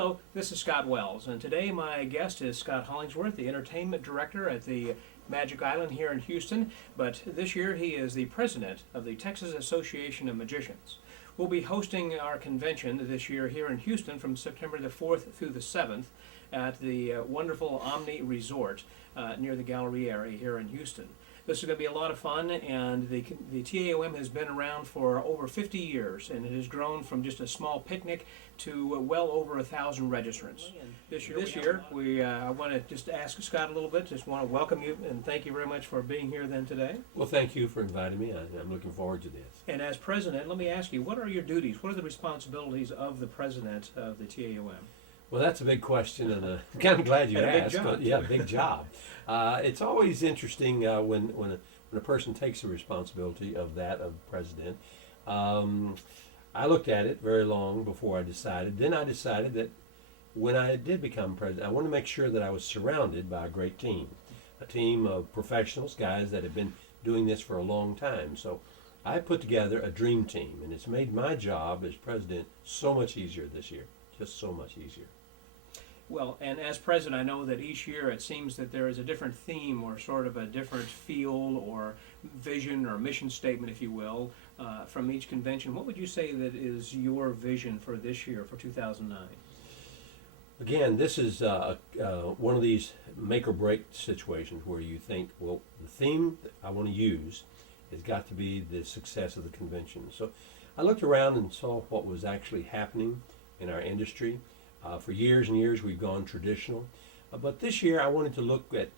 Hello, this is Scott Wells, and today my guest is Scott Hollingsworth, the Entertainment Director at the Magic Island here in Houston, but this year he is the President of the Texas Association of Magicians. We'll be hosting our convention this year here in Houston from September the 4th through the 7th at the wonderful Omni Resort near the Galleria area here in Houston. This is going to be a lot of fun, and the TAOM has been around for over 50 years, and it has grown from just a small picnic to well over 1,000 registrants. This year, I want to just ask Scott a little bit, just want to welcome you and thank you very much for being here then today. Well, thank you for inviting me. I'm looking forward to this. And as president, let me ask you, what are your duties? What are the responsibilities of the president of the TAOM? Well, that's a big question, and I'm kind of glad you And a big asked. job, But, yeah, too. big job. It's always interesting when a person takes the responsibility of that of president. I looked at it very long before I decided. Then I decided that when I did become president, I wanted to make sure that I was surrounded by a great team, a team of professionals, guys that have been doing this for a long time. So I put together a dream team, and it's made my job as president so much easier this year, just so much easier. Well, and as president, I know that each year it seems that there is a different theme or sort of a different feel or vision or mission statement, if you will, from each convention. What would you say that is your vision for this year, for 2009? Again, this is one of these make or break situations where you think, well, the theme that I want to use has got to be the success of the convention. So I looked around and saw what was actually happening in our industry. For years and years, we've gone traditional. But this year, I wanted to look at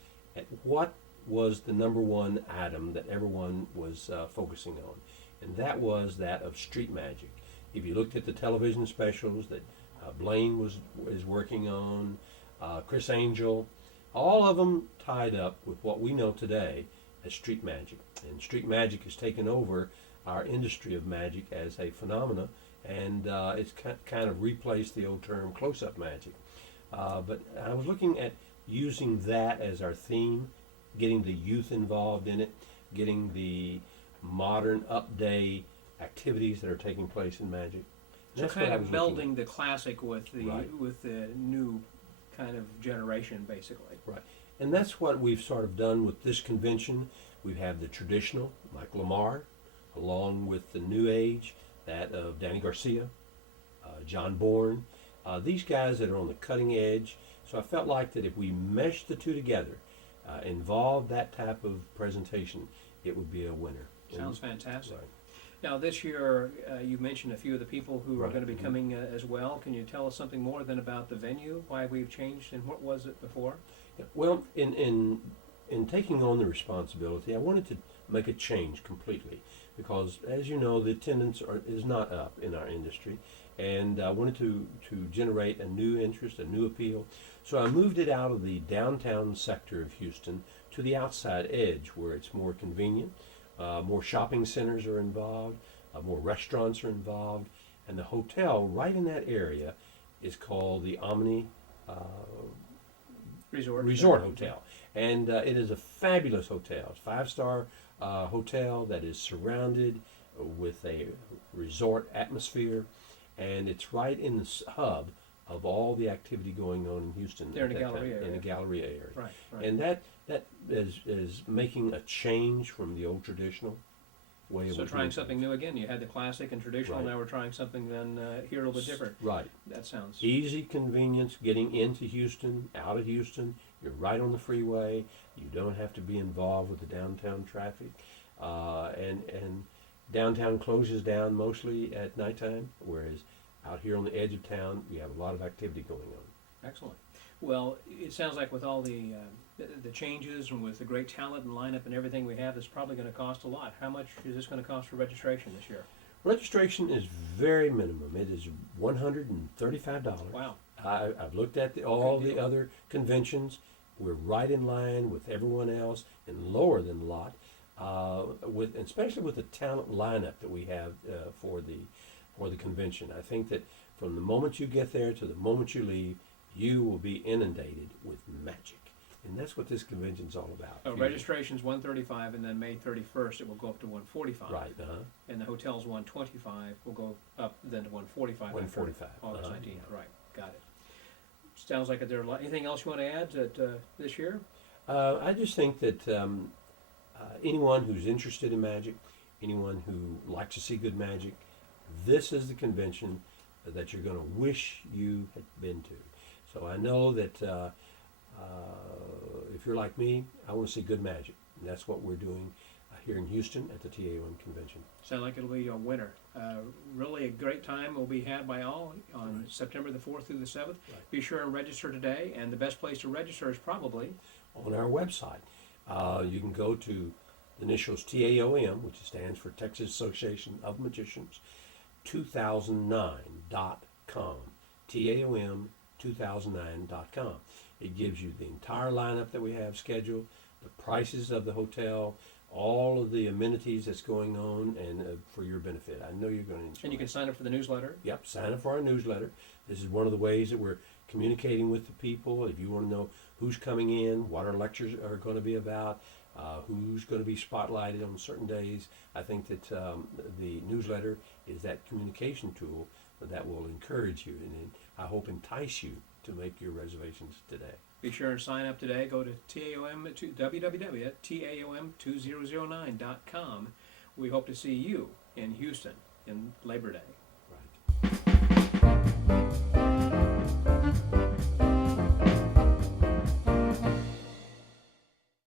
what was the number one item that everyone was focusing on. And that was that of street magic. If you looked at the television specials that Blaine is working on, Chris Angel, all of them tied up with what we know today as street magic. And street magic has taken over our industry of magic as a phenomena, and it's kind of replaced the old term close-up magic. But I was looking at using that as our theme, getting the youth involved in it, getting the modern up-day activities that are taking place in magic. So That's kind what I of was looking melding the classic with the Right. with the new kind of generation, basically. at. Right. And that's what we've sort of done with this convention. We have the traditional, like Lamar, along with the new age, that of Danny Garcia, John Bourne, these guys that are on the cutting edge. So I felt like that if we meshed the two together, involved that type of presentation, it would be a winner. Sounds fantastic. Right. Now, this year, you mentioned a few of the people who are Right. going to be Mhm. coming as well. Can you tell us something more than about the venue, why we've changed, and what was it before? Yeah, well, in taking on the responsibility, I wanted to make a change completely because, as you know, the attendance is not up in our industry, and I wanted to generate a new interest, a new appeal. So I moved it out of the downtown sector of Houston to the outside edge, where it's more convenient. More shopping centers are involved, more restaurants are involved, and the hotel right in that area is called the Omni Resort Hotel. And it is a fabulous hotel. It's a five-star hotel that is surrounded with a resort atmosphere, and it's right in the hub of all the activity going on in Houston. There in at the that Galleria time, in the area. Galleria area. Right, right. And that is making a change from the old traditional way of So doing trying things. something new again. You had the classic and traditional. Right. Now we're trying something then here a little bit different. Right. That sounds Easy convenience getting into Houston, out of Houston. You're right on the freeway. You don't have to be involved with the downtown traffic. And downtown closes down mostly at nighttime, whereas out here on the edge of town, we have a lot of activity going on. excellent. Well, it sounds like with all the changes and with the great talent and lineup and everything we have, it's probably going to cost a lot. How much is this going to cost for registration this year? Registration is very minimum. It is $135. Wow. I've looked at all Good the deal. other conventions. We're right in line with everyone else and lower than a lot, especially with the talent lineup that we have for the convention. I think that from the moment you get there to the moment you leave, you will be inundated with magic. And that's what this convention's all about. Registration's $135, and then May 31st it will go up to $145. Right, And the hotel's $125. Will go up then to $145. after $145, August uh-huh. 19th. Right. Got it. Sounds like anything else you want to add this year? I just think that anyone who's interested in magic, anyone who likes to see good magic, this is the convention that you're going to wish you had been to. So I know that if you're like me, I want to see good magic. And that's what we're doing here in Houston at the TAOM convention. Sound like it'll be a winner. Really a great time will be had by all on September the 4th through the 7th. Right. Be sure and register today, and the best place to register is probably On our website, you can go to the initials TAOM, which stands for Texas Association of Magicians, 2009.com. TAOM2009.com. It gives you the entire lineup that we have scheduled, the prices of the hotel, all of the amenities that's going on, and for your benefit. I know you're going to enjoy and you can sign up for the newsletter. Yep, sign up for our newsletter. This is one of the ways that we're communicating with the people. If you want to know who's coming in, what our lectures are going to be about, who's going to be spotlighted on certain days, I think that the newsletter is that communication tool that will encourage you and I hope entice you to make your reservations today. Be sure and sign up today. Go to www.taom2009.com. We hope to see you in Houston in Labor Day.